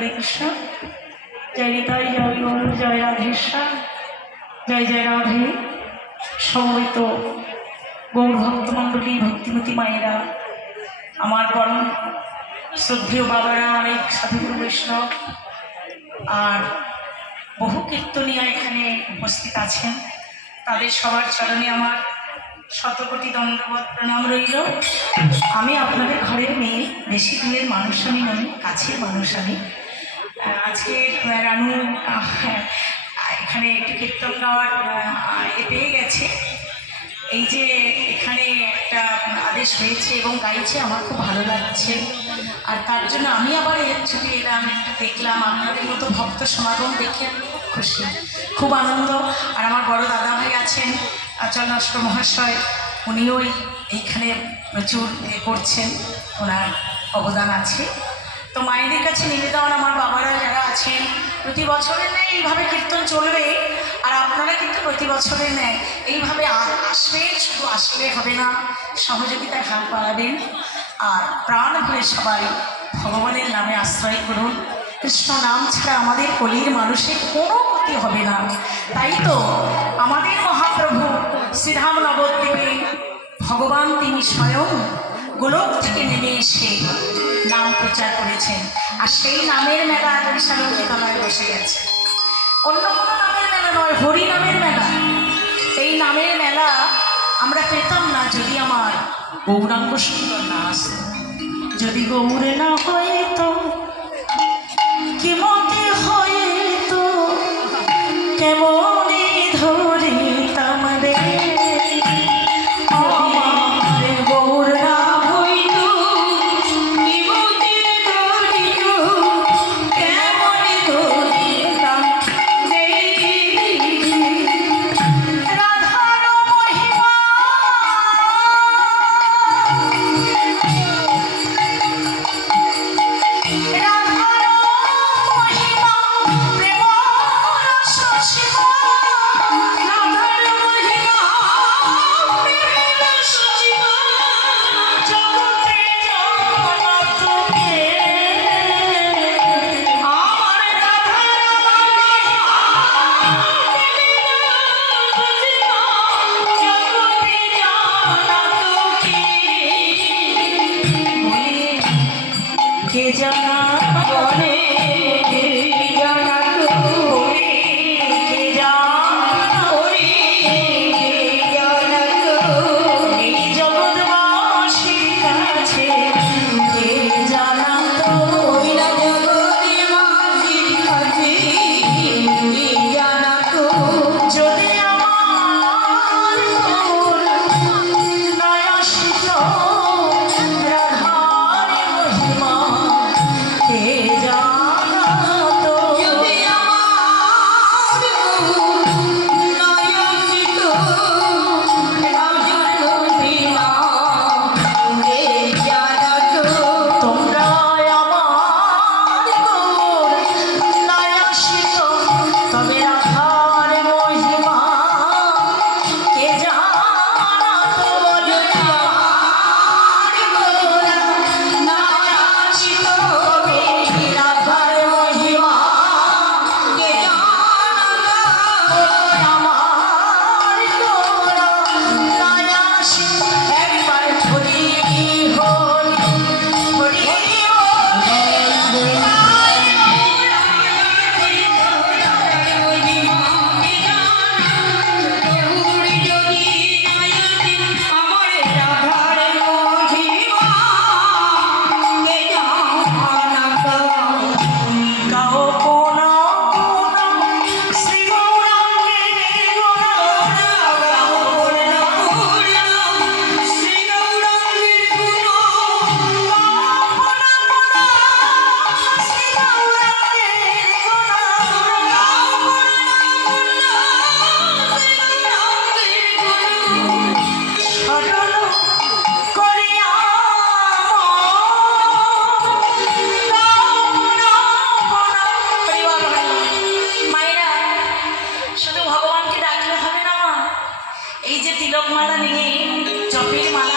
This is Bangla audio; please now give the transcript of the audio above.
হরে কৃষ্ণ। জয় হৃদয়, জয় গৌর, জয় রাধেশ্বর, জয় জয় রাধে। সমবেত গৌর ভক্তমণ্ডলী, ভক্তিমতী মায়েরা, আমার পরম শ্রদ্ধেয় বাবারা, অনেক সাধুগুরু বৈষ্ণব আর বহু কীর্তনীয়া এখানে উপস্থিত আছেন, তাদের সবার চরণে আমার শতকোটি দণ্ডবত প্রণাম রইল। আমি আপনাদের ঘরের মেয়ে, বেশি দূরের মানুষ আমি নই, কাছের মানুষ আমি। আজকে রানু এখানে একটি কীর্তন গাওয়ার পেয়ে গেছে। এই যে এখানে একটা আদেশ হয়েছে এবং গাইছে, আমার খুব ভালো লাগছে। আর তার জন্য আমি আবার ছুটি এলাম, একটু দেখলাম আপনাদের মতো ভক্ত সমাগম দেখে খুব খুশি, খুব আনন্দ। আর আমার বড় দাদা ভাই আছেন আচল নস্কর মহাশয়, উনিও এইখানে প্রচুর করছেন, ওনার অবদান আছে। তো মায়েদের কাছে নিবেদন, আমার বাবারা যারা আছেন, প্রতি বছরের ন্যায় এইভাবে কীর্তন চলবে। আর আপনারা কিন্তু প্রতি বছরের ন্যায় এইভাবে আসবেন, শুধু আসলে হবে না, সহযোগিতায় হাত বাড়াবেন আর প্রাণ ভরে সবাই ভগবানের নামে আশ্রয় করুন। কৃষ্ণ নাম ছাড়া আমাদের কলির মানুষের কোনো ক্ষতি হবে না। তাই তো আমাদের মহাপ্রভু শ্রীধাম নবদ্বীপে ভগবান তিনি স্বয়ং গোলক থেকে নেমে এসে নাম প্রচার করেছেন। আর সেই নামের মেলা বিশালক্ষিতলায় বসে গেছে, অন্য কোনো নামের মেলা নয়, হরি নামের মেলা। এই নামের মেলা আমরা পেতাম না যদি আমার গৌরাঙ্গ সুন্দর না আসত, যদি গৌর না হয়তো, কি মতে হয়তো, কেমনে ধরিতাম রে আমার গৌর না হইতো, কি মতে ধরিতো, কেমনে ধরিতাম রে। রাধার মহিমা কে জানা বলে, কে জানা তোরে, কে জানা ওরে, কে জানা তো এই জগৎবাসীর কাছে, কে জানা তো ওই না জগৎবাসীর কাছে, কে জানা তো যদি আমার নয়াসিত রাধার মহিমা কে জানা তো, যদি আমার নয়াসিত রাধার মহিমা কে জানা তো, তোমরা আমার নয়াসিত তবে রাধার মহিমা কে জানা তো, যদি এই যে তিলকমালা নিয়ে, জপের মালা